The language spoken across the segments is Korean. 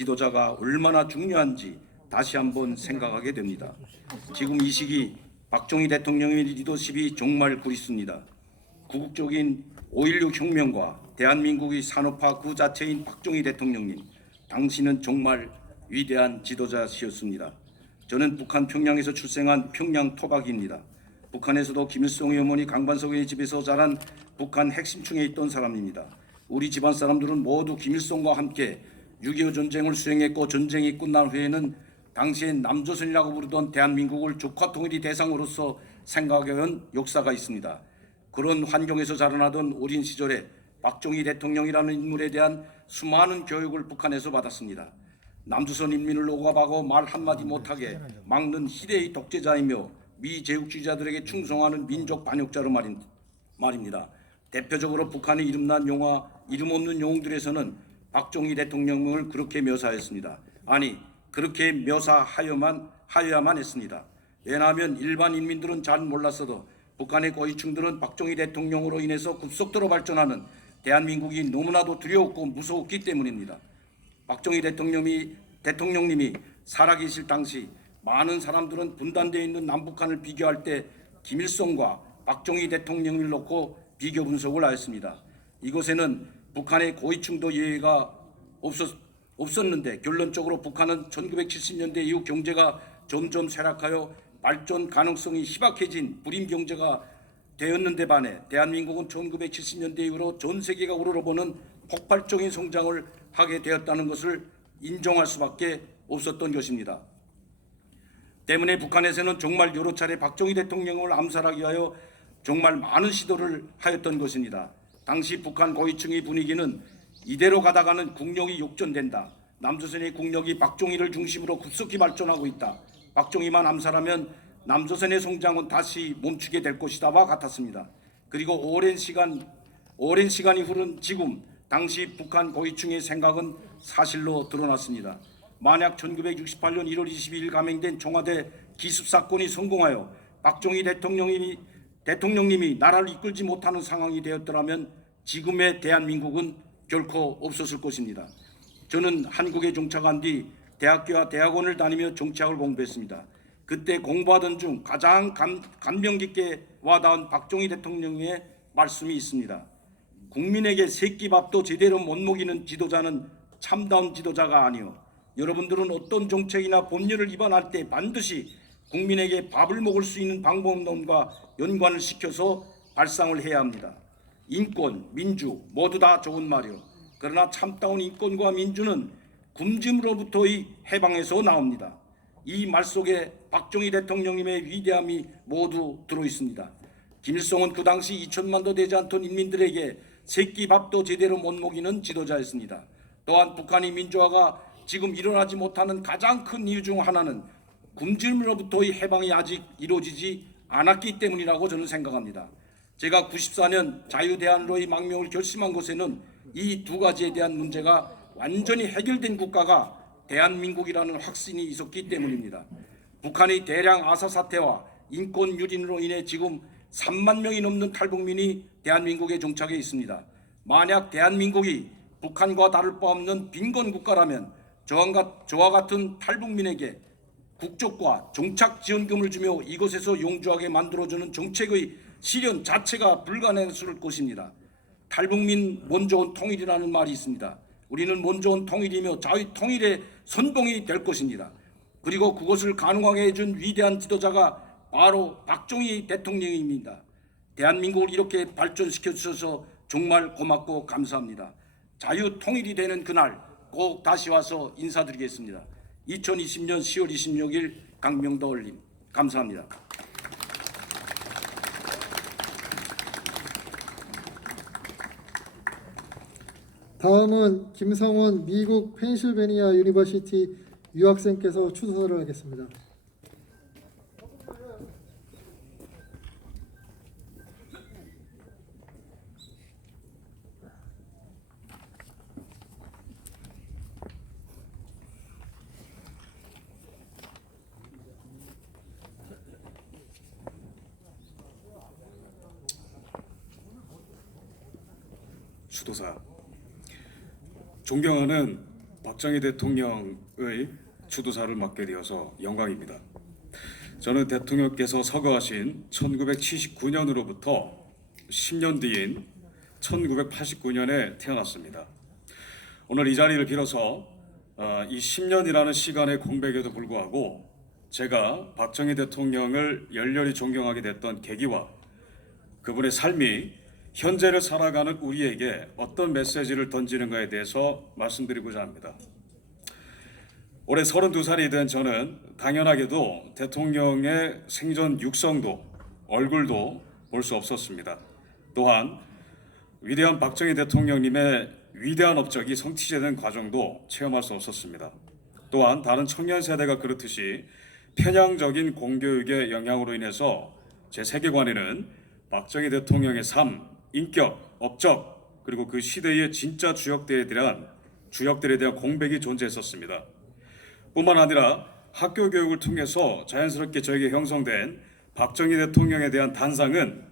지도자가 얼마나 중요한지 다시 한번 생각하게 됩니다. 지금 이 시기 박정희 대통령의 리더십이 정말 그립습니다. 구국적인 5.16 혁명과 대한민국의 산업화 그 자체인 박정희 대통령님, 당신은 정말 위대한 지도자시었습니다. 저는 북한 평양에서 출생한 평양 토박이입니다. 북한에서도 김일성의 어머니 강반석의 집에서 자란 북한 핵심층에 있던 사람입니다. 우리 집안 사람들은 모두 김일성과 함께 6.25 전쟁을 수행했고, 전쟁이 끝난 후에는 당시엔 남조선이라고 부르던 대한민국을 조카통일의 대상으로서 생각해온 역사가 있습니다. 그런 환경에서 자라나던 어린 시절에 박정희 대통령이라는 인물에 대한 수많은 교육을 북한에서 받았습니다. 남조선 인민을 억압하고 말 한마디 못하게 막는 희대의 독재자이며 미제국주의자들에게 충성하는 민족 반역자로 말입니다. 대표적으로 북한의 이름난 영화 이름 없는 영웅들에서는 박정희 대통령을 그렇게 묘사했습니다. 아니, 그렇게 묘사하여야만 했습니다. 왜냐하면 일반 인민들은 잘 몰랐어도 북한의 고위층들은 박정희 대통령으로 인해서 급속도로 발전하는 대한민국이 너무나도 두려웠고 무서웠기 때문입니다. 박정희 대통령님이 살아계실 당시 많은 사람들은 분단되어 있는 남북한을 비교할 때 김일성과 박정희 대통령을 놓고 비교 분석을 하였습니다. 이곳에는 북한의 고위층도 예외가 없었는데 결론적으로 북한은 1970년대 이후 경제가 점점 쇠락하여 발전 가능성이 희박해진 불임 경제가 되었는데 반해 대한민국은 1970년대 이후로 전 세계가 우러러보는 폭발적인 성장을 하게 되었다는 것을 인정할 수밖에 없었던 것입니다. 때문에 북한에서는 정말 여러 차례 박정희 대통령을 암살하기 위하여 정말 많은 시도를 하였던 것입니다. 당시 북한 고위층의 분위기는 이대로 가다가는 국력이 역전된다. 남조선의 국력이 박정희를 중심으로 급속히 발전하고 있다. 박정희만 암살하면 남조선의 성장은 다시 멈추게 될 것이다와 같았습니다. 그리고 오랜 시간이 흐른 지금 당시 북한 고위층의 생각은 사실로 드러났습니다. 만약 1968년 1월 22일 감행된 청와대 기습 사건이 성공하여 박정희 대통령님이 나라를 이끌지 못하는 상황이 되었더라면 지금의 대한민국은 결코 없었을 것입니다. 저는 한국에 정착한 뒤 대학교와 대학원을 다니며 정치학을 공부했습니다. 그때 공부하던 중 가장 감명 깊게 와닿은 박정희 대통령의 말씀이 있습니다. 국민에게 새끼밥도 제대로 못 먹이는 지도자는 참다운 지도자가 아니오. 여러분들은 어떤 정책이나 법률을 위반할 때 반드시 국민에게 밥을 먹을 수 있는 방법론과 연관을 시켜서 발상을 해야 합니다. 인권, 민주 모두 다 좋은 말이오. 그러나 참다운 인권과 민주는 굶주림으로부터의 해방에서 나옵니다. 이 말 속에 박정희 대통령님의 위대함이 모두 들어있습니다. 김일성은 그 당시 2천만도 되지 않던 인민들에게 새끼밥도 제대로 못 먹이는 지도자였습니다. 또한 북한의 민주화가 지금 일어나지 못하는 가장 큰 이유 중 하나는 굶주림으로부터의 해방이 아직 이루어지지 않았기 때문이라고 저는 생각합니다. 제가 94년 자유대한으로의 망명을 결심한 곳에는 이 두 가지에 대한 문제가 완전히 해결된 국가가 대한민국이라는 확신이 있었기 때문입니다. 북한의 대량 아사 사태와 인권 유린으로 인해 지금 3만 명이 넘는 탈북민이 대한민국에 정착해 있습니다. 만약 대한민국이 북한과 다를 바 없는 빈곤 국가라면 저와 같은 탈북민에게 국적과 정착 지원금을 주며 이곳에서 용주하게 만들어주는 정책의 실현 자체가 불가능했을 것입니다. 탈북민 먼저 온 통일이라는 말이 있습니다. 우리는 먼저 온 통일이며 자유 통일의 선봉이 될 것입니다. 그리고 그것을 가능하게 해준 위대한 지도자가 바로 박정희 대통령입니다. 대한민국을 이렇게 발전시켜 주셔서 정말 고맙고 감사합니다. 자유 통일이 되는 그날 꼭 다시 와서 인사드리겠습니다. 2020년 10월 26일 강명도 올림. 감사합니다. 다음은 김성원 미국 펜실베니아 유니버시티 유학생께서 추서를 하겠습니다. 수도사 존경하는 박정희 대통령의 추도사를 맡게 되어서 영광입니다. 저는 대통령께서 서거하신 1979년으로부터 10년 뒤인 1989년에 태어났습니다. 오늘 이 자리를 빌어서 이 10년이라는 시간의 공백에도 불구하고 제가 박정희 대통령을 열렬히 존경하게 됐던 계기와 그분의 삶이 현재를 살아가는 우리에게 어떤 메시지를 던지는가에 대해서 말씀드리고자 합니다. 올해 32살이 된 저는 당연하게도 대통령의 생전 육성도 얼굴도 볼 수 없었습니다. 또한 위대한 박정희 대통령님의 위대한 업적이 성취되는 과정도 체험할 수 없었습니다. 또한 다른 청년 세대가 그렇듯이 편향적인 공교육의 영향으로 인해서 제 세계관에는 박정희 대통령의 삶, 인격, 업적 그리고 그 시대의 진짜 주역들에 대한 공백이 존재했었습니다. 뿐만 아니라 학교 교육을 통해서 자연스럽게 저에게 형성된 박정희 대통령에 대한 단상은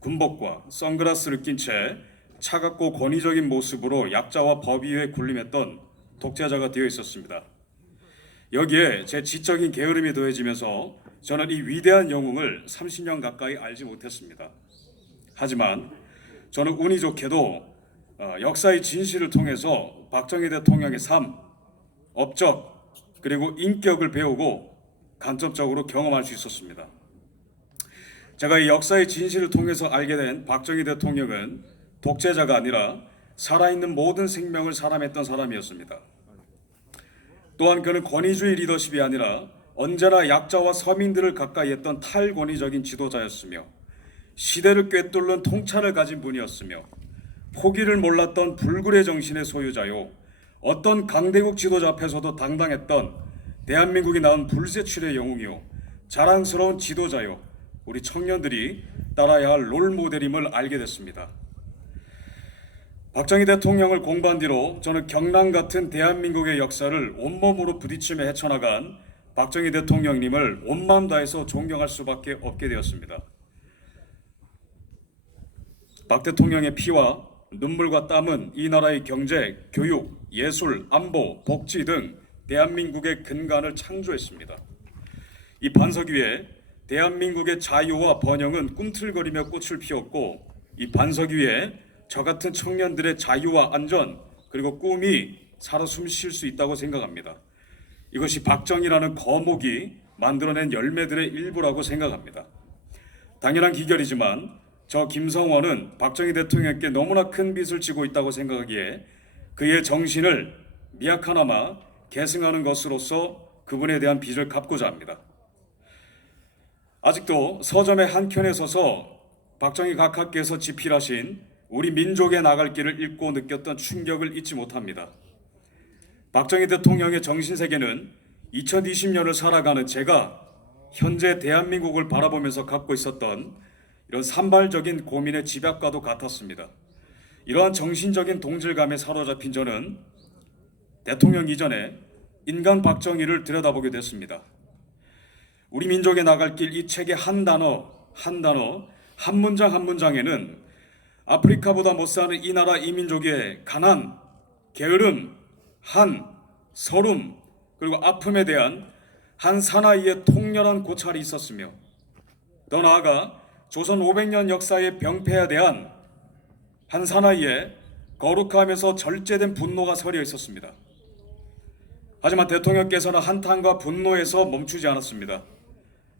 군복과 선글라스를 낀 채 차갑고 권위적인 모습으로 약자와 법위 위에 군림했던 독재자가 되어 있었습니다. 여기에 제 지적인 게으름이 더해지면서 저는 이 위대한 영웅을 30년 가까이 알지 못했습니다. 하지만 저는 운이 좋게도 역사의 진실을 통해서 박정희 대통령의 삶, 업적 그리고 인격을 배우고 간접적으로 경험할 수 있었습니다. 제가 이 역사의 진실을 통해서 알게 된 박정희 대통령은 독재자가 아니라 살아있는 모든 생명을 사람했던 사람이었습니다. 또한 그는 권위주의 리더십이 아니라 언제나 약자와 서민들을 가까이 했던 탈권위적인 지도자였으며 시대를 꿰뚫는 통찰을 가진 분이었으며 포기를 몰랐던 불굴의 정신의 소유자요 어떤 강대국 지도자 앞에서도 당당했던 대한민국이 낳은 불세출의 영웅이요 자랑스러운 지도자요 우리 청년들이 따라야 할 롤모델임을 알게 됐습니다. 박정희 대통령을 공부한 뒤로 저는 경랑 같은 대한민국의 역사를 온몸으로 부딪히며 헤쳐나간 박정희 대통령님을 온 마음 다해서 존경할 수밖에 없게 되었습니다. 박 대통령의 피와 눈물과 땀은 이 나라의 경제, 교육, 예술, 안보, 복지 등 대한민국의 근간을 창조했습니다. 이 반석 위에 대한민국의 자유와 번영은 꿈틀거리며 꽃을 피웠고 이 반석 위에 저 같은 청년들의 자유와 안전 그리고 꿈이 살아 숨쉴 수 있다고 생각합니다. 이것이 박정희라는 거목이 만들어낸 열매들의 일부라고 생각합니다. 당연한 기결이지만 저 김성원은 박정희 대통령께 너무나 큰 빚을 지고 있다고 생각하기에 그의 정신을 미약하나마 계승하는 것으로서 그분에 대한 빚을 갚고자 합니다. 아직도 서점의 한켠에 서서 박정희 각하께서 집필하신 우리 민족의 나갈 길을 읽고 느꼈던 충격을 잊지 못합니다. 박정희 대통령의 정신세계는 2020년을 살아가는 제가 현재 대한민국을 바라보면서 갖고 있었던 이런 산발적인 고민의 집약과도 같았습니다. 이러한 정신적인 동질감에 사로잡힌 저는 대통령 이전에 인간 박정희를 들여다보게 됐습니다. 우리 민족의 나갈 길 이 책의 한 단어, 한 문장 한 문장에는 아프리카보다 못 사는 이 나라 이 민족의 가난, 게으름, 서름 그리고 아픔에 대한 한 사나이의 통렬한 고찰이 있었으며 더 나아가 조선 500년 역사의 병폐에 대한 한 사나이의 거룩하면서 절제된 분노가 서려 있었습니다. 하지만 대통령께서는 한탄과 분노에서 멈추지 않았습니다.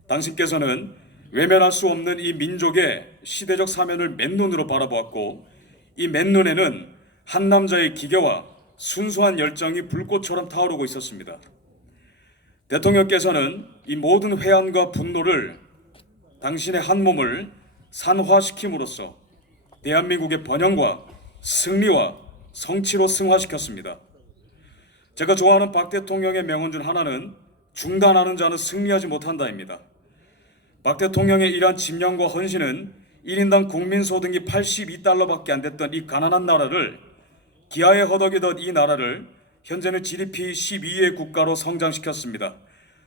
당신께서는 외면할 수 없는 이 민족의 시대적 사면을 맨눈으로 바라보았고 이 맨눈에는 한 남자의 기계와 순수한 열정이 불꽃처럼 타오르고 있었습니다. 대통령께서는 이 모든 회한과 분노를 당신의 한 몸을 산화시킴으로써 대한민국의 번영과 승리와 성취로 승화시켰습니다. 제가 좋아하는 박 대통령의 명언 중 하나는 중단하는 자는 승리하지 못한다입니다. 박 대통령의 이러한 집념과 헌신은 1인당 국민소득이 82달러밖에 안 됐던 이 가난한 나라를 기아에 허덕이던 이 나라를 현재는 GDP 12위의 국가로 성장시켰습니다.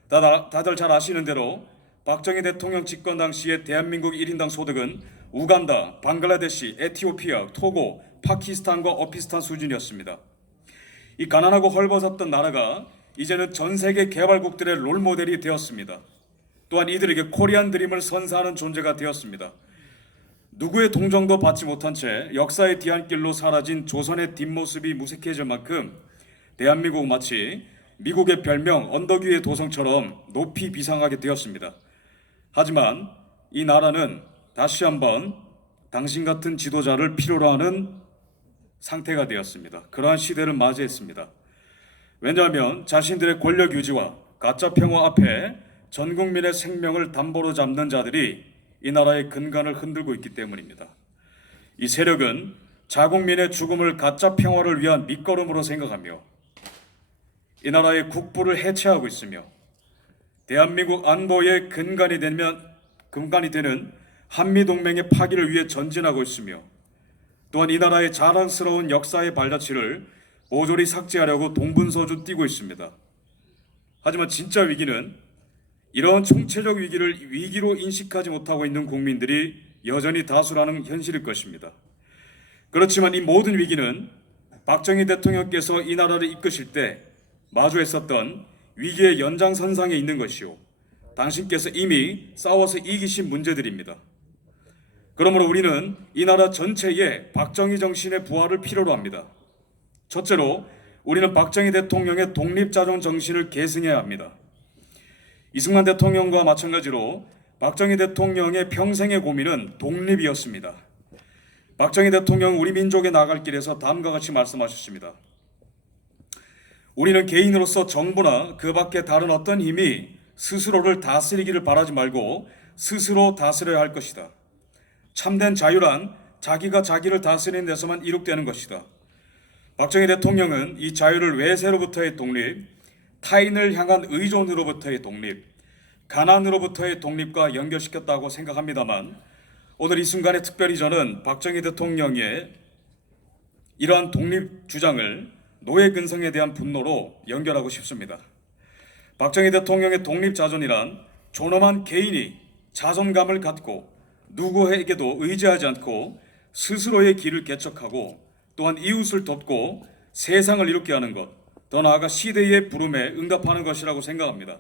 다들 잘 아시는 대로 박정희 대통령 집권 당시에 대한민국 1인당 소득은 우간다, 방글라데시, 에티오피아, 토고, 파키스탄과 비슷한 수준이었습니다. 이 가난하고 헐벗었던 나라가 이제는 전 세계 개발국들의 롤모델이 되었습니다. 또한 이들에게 코리안 드림을 선사하는 존재가 되었습니다. 누구의 동정도 받지 못한 채 역사의 뒤안길로 사라진 조선의 뒷모습이 무색해질 만큼 대한민국 마치 미국의 별명 언덕 위의 도성처럼 높이 비상하게 되었습니다. 하지만 이 나라는 다시 한번 당신 같은 지도자를 필요로 하는 상태가 되었습니다. 그러한 시대를 맞이했습니다. 왜냐하면 자신들의 권력 유지와 가짜 평화 앞에 전 국민의 생명을 담보로 잡는 자들이 이 나라의 근간을 흔들고 있기 때문입니다. 이 세력은 자국민의 죽음을 가짜 평화를 위한 밑거름으로 생각하며 이 나라의 국부를 해체하고 있으며 대한민국 안보의 근간이 되는 한미동맹의 파기를 위해 전진하고 있으며 또한 이 나라의 자랑스러운 역사의 발자취를 모조리 삭제하려고 동분서주 뛰고 있습니다. 하지만 진짜 위기는 이러한 총체적 위기를 위기로 인식하지 못하고 있는 국민들이 여전히 다수라는 현실일 것입니다. 그렇지만 이 모든 위기는 박정희 대통령께서 이 나라를 이끄실 때 마주했었던 위기의 연장선상에 있는 것이요, 당신께서 이미 싸워서 이기신 문제들입니다. 그러므로 우리는 이 나라 전체에 박정희 정신의 부활을 필요로 합니다. 첫째로 우리는 박정희 대통령의 독립자존 정신을 계승해야 합니다. 이승만 대통령과 마찬가지로 박정희 대통령의 평생의 고민은 독립이었습니다. 박정희 대통령은 우리 민족의 나아갈 길에서 다음과 같이 말씀하셨습니다. 우리는 개인으로서 정부나 그 밖에 다른 어떤 힘이 스스로를 다스리기를 바라지 말고 스스로 다스려야 할 것이다. 참된 자유란 자기가 자기를 다스리는 데서만 이룩되는 것이다. 박정희 대통령은 이 자유를 외세로부터의 독립, 타인을 향한 의존으로부터의 독립, 가난으로부터의 독립과 연결시켰다고 생각합니다만, 오늘 이 순간에 특별히 저는 박정희 대통령의 이러한 독립 주장을 노예 근성에 대한 분노로 연결하고 싶습니다. 박정희 대통령의 독립 자존이란 존엄한 개인이 자존감을 갖고 누구에게도 의지하지 않고 스스로의 길을 개척하고 또한 이웃을 돕고 세상을 이롭게 하는 것, 더 나아가 시대의 부름에 응답하는 것이라고 생각합니다.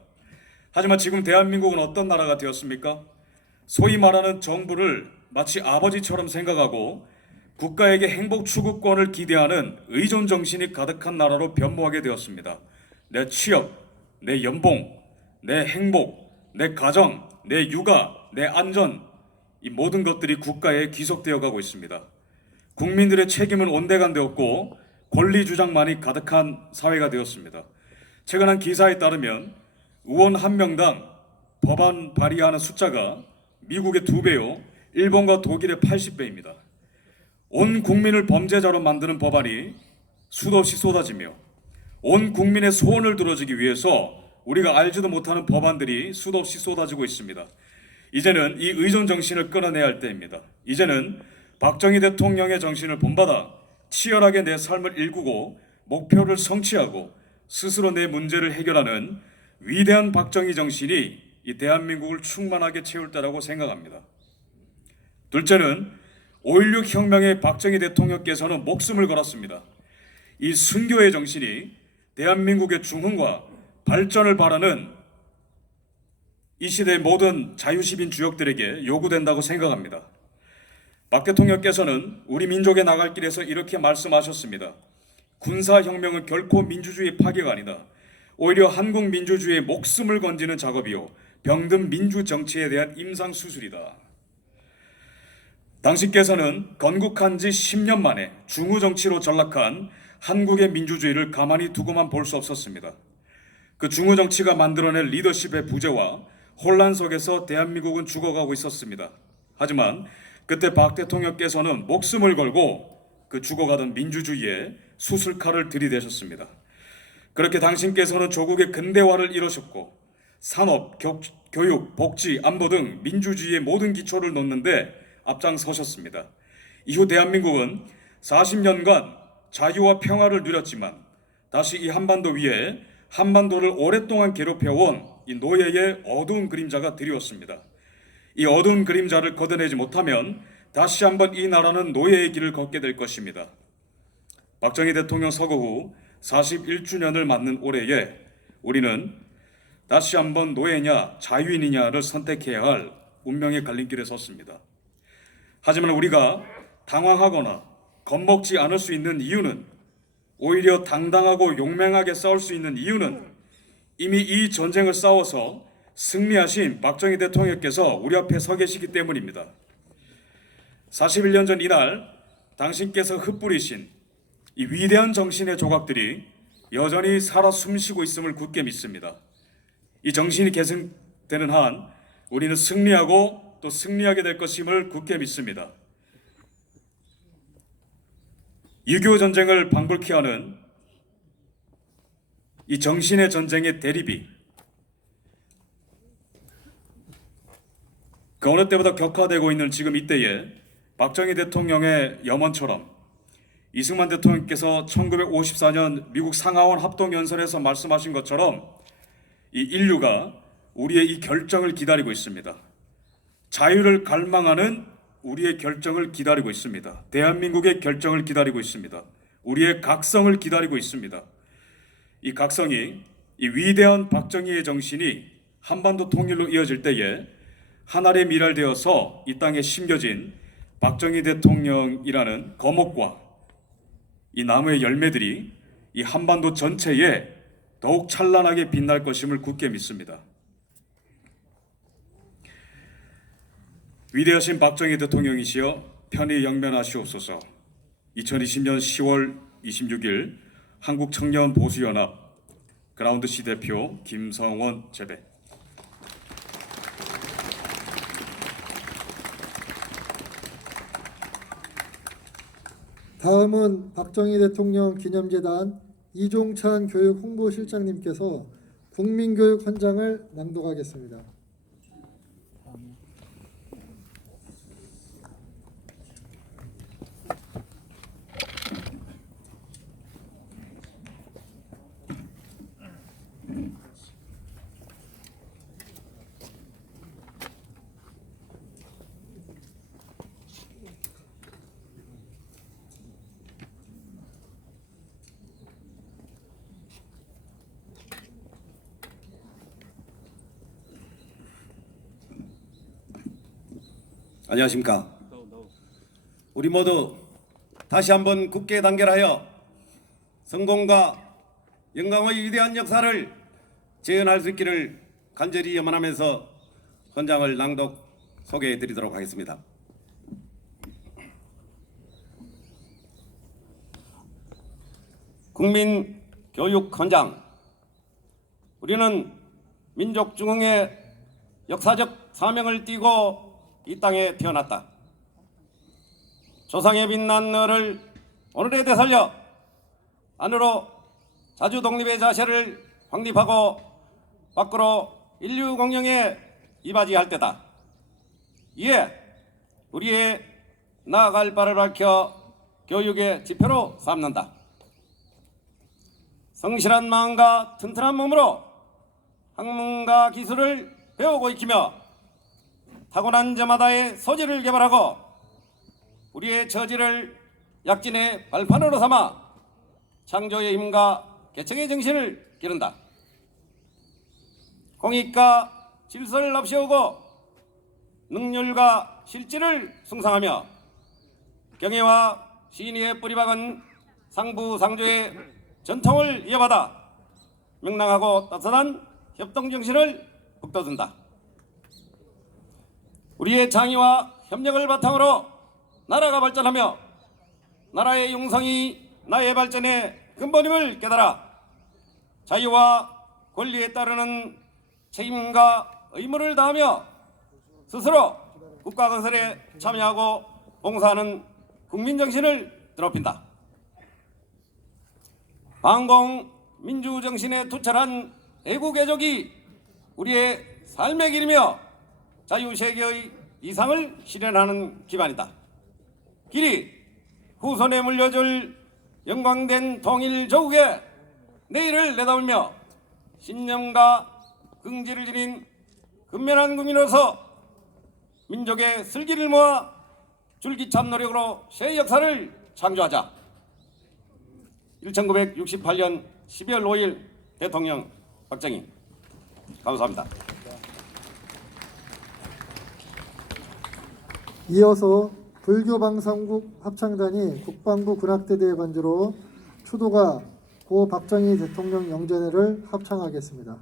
하지만 지금 대한민국은 어떤 나라가 되었습니까? 소위 말하는 정부를 마치 아버지처럼 생각하고 국가에게 행복 추구권을 기대하는 의존 정신이 가득한 나라로 변모하게 되었습니다. 내 취업, 내 연봉, 내 행복, 내 가정, 내 육아, 내 안전, 이 모든 것들이 국가에 귀속되어 가고 있습니다. 국민들의 책임은 온데간데없고 권리 주장만이 가득한 사회가 되었습니다. 최근 한 기사에 따르면 의원 한 명당 법안 발의하는 숫자가 미국의 2배요, 일본과 독일의 80배입니다. 온 국민을 범죄자로 만드는 법안이 수도 없이 쏟아지며 온 국민의 소원을 들어주기 위해서 우리가 알지도 못하는 법안들이 수도 없이 쏟아지고 있습니다. 이제는 이 의존 정신을 끊어내야 할 때입니다. 이제는 박정희 대통령의 정신을 본받아 치열하게 내 삶을 일구고 목표를 성취하고 스스로 내 문제를 해결하는 위대한 박정희 정신이 이 대한민국을 충만하게 채울 때라고 생각합니다. 둘째는 5.16 혁명의 박정희 대통령께서는 목숨을 걸었습니다. 이 순교의 정신이 대한민국의 중흥과 발전을 바라는 이 시대의 모든 자유시민 주역들에게 요구된다고 생각합니다. 박 대통령께서는 우리 민족의 나갈 길에서 이렇게 말씀하셨습니다. 군사혁명은 결코 민주주의의 파괴가 아니다. 오히려 한국 민주주의의 목숨을 건지는 작업이요, 병든 민주정치에 대한 임상수술이다. 당신께서는 건국한 지 10년 만에 중후정치로 전락한 한국의 민주주의를 가만히 두고만 볼 수 없었습니다. 그 중후정치가 만들어낸 리더십의 부재와 혼란 속에서 대한민국은 죽어가고 있었습니다. 하지만 그때 박 대통령께서는 목숨을 걸고 그 죽어가던 민주주의에 수술칼을 들이대셨습니다. 그렇게 당신께서는 조국의 근대화를 이루셨고 산업, 교육, 복지, 안보 등 민주주의의 모든 기초를 놓는데 앞장서셨습니다. 이후 대한민국은 40년간 자유와 평화를 누렸지만 다시 이 한반도 위에 한반도를 오랫동안 괴롭혀온 이 노예의 어두운 그림자가 드리웠습니다. 이 어두운 그림자를 걷어내지 못하면 다시 한번 이 나라는 노예의 길을 걷게 될 것입니다. 박정희 대통령 서거 후 41주년을 맞는 올해에 우리는 다시 한번 노예냐 자유인이냐를 선택해야 할 운명의 갈림길에 섰습니다. 하지만 우리가 당황하거나 겁먹지 않을 수 있는 이유는, 오히려 당당하고 용맹하게 싸울 수 있는 이유는 이미 이 전쟁을 싸워서 승리하신 박정희 대통령께서 우리 앞에 서 계시기 때문입니다. 41년 전 이날 당신께서 흩뿌리신 이 위대한 정신의 조각들이 여전히 살아 숨쉬고 있음을 굳게 믿습니다. 이 정신이 계승되는 한 우리는 승리하고 또 승리하게 될 것임을 굳게 믿습니다. 6.25 전쟁을 방불케 하는 이 정신의 전쟁의 대립이 그 어느 때보다 격화되고 있는 지금 이때에 박정희 대통령의 염원처럼 이승만 대통령께서 1954년 미국 상하원 합동연설에서 말씀하신 것처럼 이 인류가 우리의 이 결정을 기다리고 있습니다. 자유를 갈망하는 우리의 결정을 기다리고 있습니다. 대한민국의 결정을 기다리고 있습니다. 우리의 각성을 기다리고 있습니다. 이 각성이, 이 위대한 박정희의 정신이 한반도 통일로 이어질 때에 하나의 미랄되어서 이 땅에 심겨진 박정희 대통령이라는 거목과 이 나무의 열매들이 이 한반도 전체에 더욱 찬란하게 빛날 것임을 굳게 믿습니다. 위대하신 박정희 대통령이시여 편히 영면하시옵소서. 2020년 10월 26일 한국청년보수연합 그라운드C 대표 김성원 재배. 다음은 박정희 대통령 기념재단 이종찬 교육홍보실장님께서 국민교육 헌장을 낭독하겠습니다. 안녕하십니까. 우리 모두 다시 한번 굳게 단결하여 성공과 영광의 위대한 역사를 재현할 수 있기를 간절히 염원하면서 헌장을 낭독 소개해 드리도록 하겠습니다. 국민교육헌장. 우리는 민족 중흥의 역사적 사명을 띠고 이 땅에 태어났다. 조상의 빛난 너를 오늘에 되살려 안으로 자주 독립의 자세를 확립하고 밖으로 인류 공영에 이바지할 때다. 이에 우리의 나아갈 바를 밝혀 교육의 지표로 삼는다. 성실한 마음과 튼튼한 몸으로 학문과 기술을 배우고 익히며 타고난 저마다의 소질을 개발하고 우리의 처지를 약진의 발판으로 삼아 창조의 힘과 개척의 정신을 기른다. 공익과 질서를 앞세우고 능률과 실질을 숭상하며 경애와 신의에 뿌리박은 상부상조의 전통을 이어받아 명랑하고 따뜻한 협동정신을 북돋운다. 우리의 창의와 협력을 바탕으로 나라가 발전하며 나라의 융성이 나의 발전의 근본임을 깨달아 자유와 권리에 따르는 책임과 의무를 다하며 스스로 국가 건설에 참여하고 봉사하는 국민정신을 드높인다. 반공 민주정신에 투철한 애국애족이 우리의 삶의 길이며 자유세계의 이상을 실현하는 기반이다. 길이 후손에 물려줄 영광된 통일조국의 내일을 내다보며 신념과 긍지를 지닌 근면한 국민으로서 민족의 슬기를 모아 줄기찬 노력으로 새 역사를 창조하자. 1968년 12월 5일 대통령 박정희. 감사합니다. 이어서 불교방송국 합창단이 국방부 군악대대의 반주로 추도가 고 박정희 대통령 영전회를 합창하겠습니다.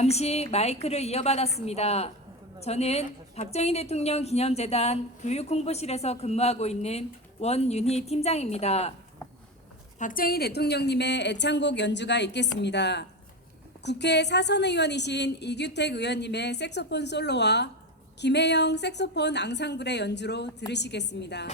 잠시 마이크를 이어받았습니다. 저는 박정희 대통령 기념재단 교육홍보실에서 근무하고 있는 원윤희 팀장입니다. 박정희 대통령님의 애창곡 연주가 있겠습니다. 국회 사선의원이신 이규택 의원님의 색소폰 솔로와 김혜영 색소폰 앙상블의 연주로 들으시겠습니다.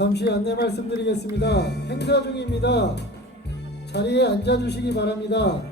잠시 안내 말씀드리겠습니다. 행사 중입니다. 자리에 앉아주시기 바랍니다.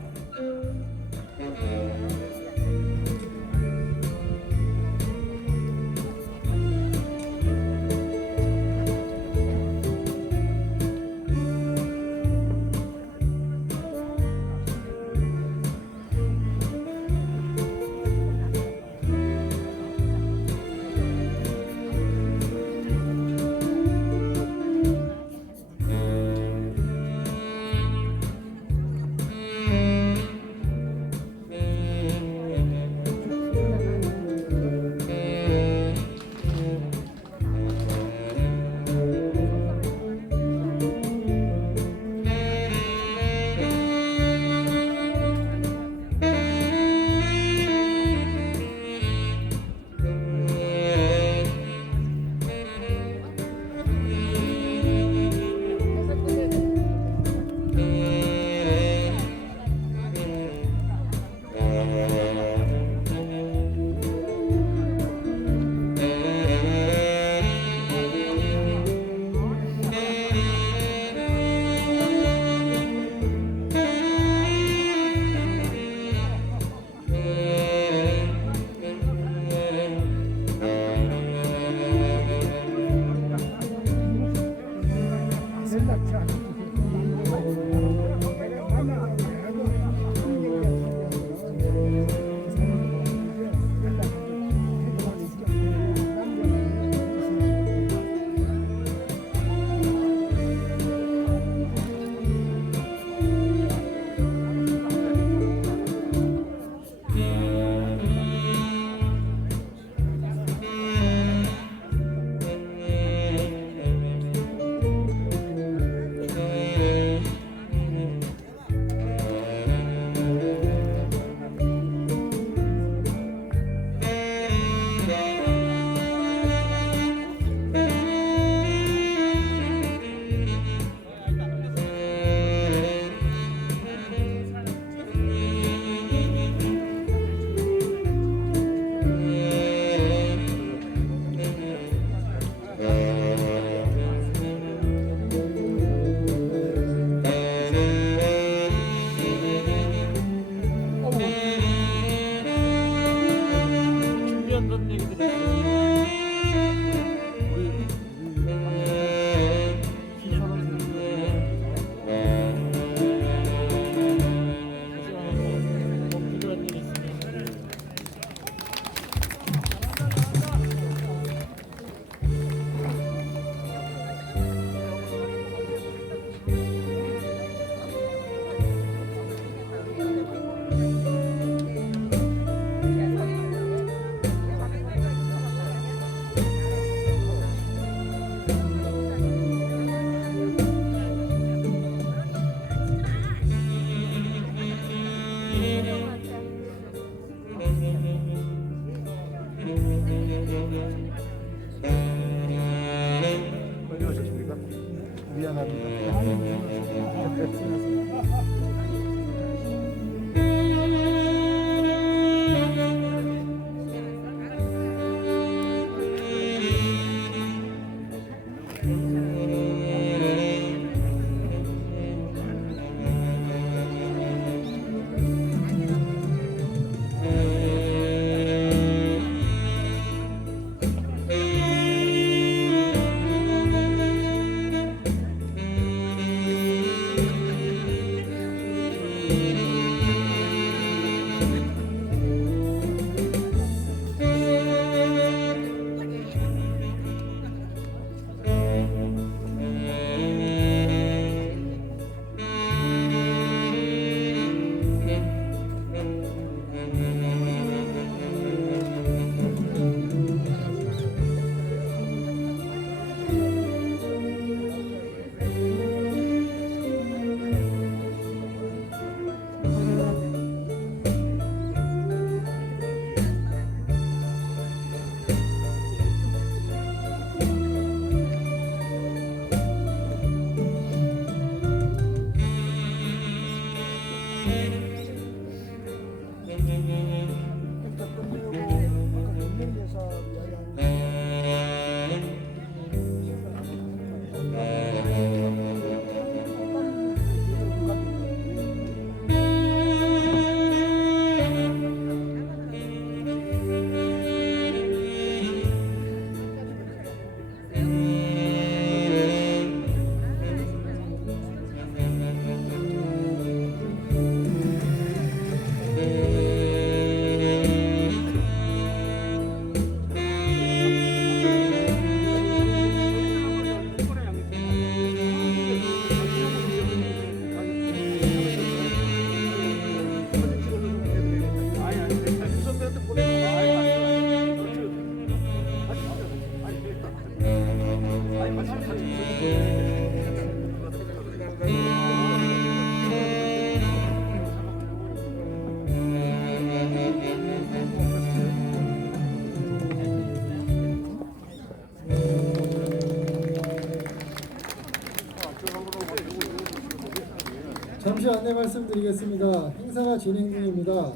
잠시 안내 말씀드리겠습니다. 행사가 진행 중입니다.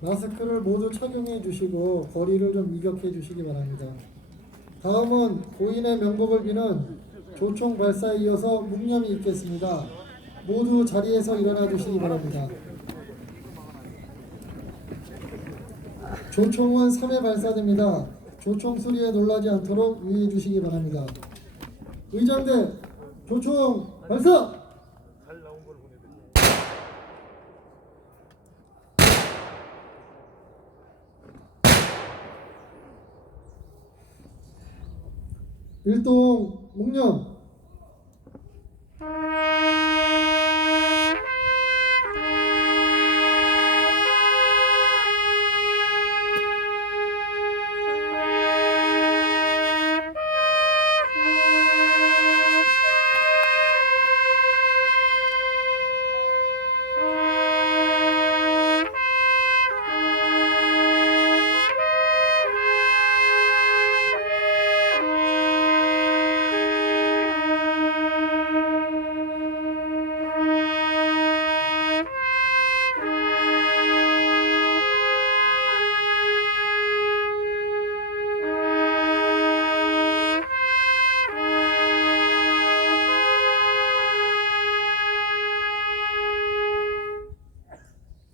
마스크를 모두 착용해 주시고 거리를 좀 유격해 주시기 바랍니다. 다음은 고인의 명복을 비는 조총 발사에 이어서 묵념이 있겠습니다. 모두 자리에서 일어나 주시기 바랍니다. 조총은 3회 발사됩니다. 조총 소리에 놀라지 않도록 유의해 주시기 바랍니다. 의장대 조총 발사! 일동 묵념.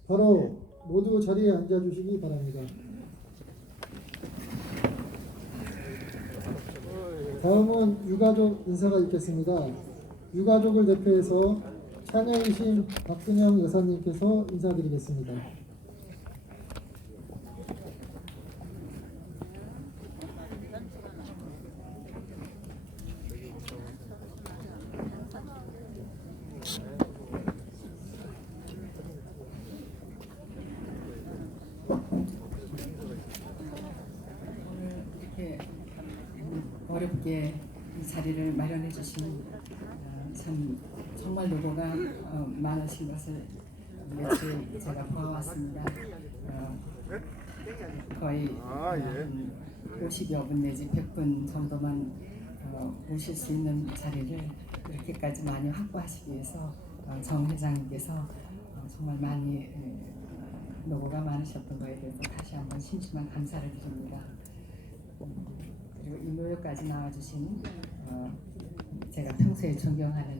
바로 모두 자리에 앉아 주시기 바랍니다. 다음은 유가족 인사가 있겠습니다. 유가족을 대표해서 차녀이신 박근영 여사님께서 인사드리겠습니다. 이렇게 어렵게 이 자리를 마련해 주신 참 정말 노고가 많으신 것을 며칠 제가 보아왔습니다. 거의 50여 분 내지 100분 정도만 모실 수 있는 자리를 이렇게까지 많이 확보하시기 위해서 정 회장님께서 정말 많이 노고가 많으셨던 거에 대해서 다시 한번 심심한 감사를 드립니다. 그리고 이 묘역까지 나와주신 제가 평소에 존경하는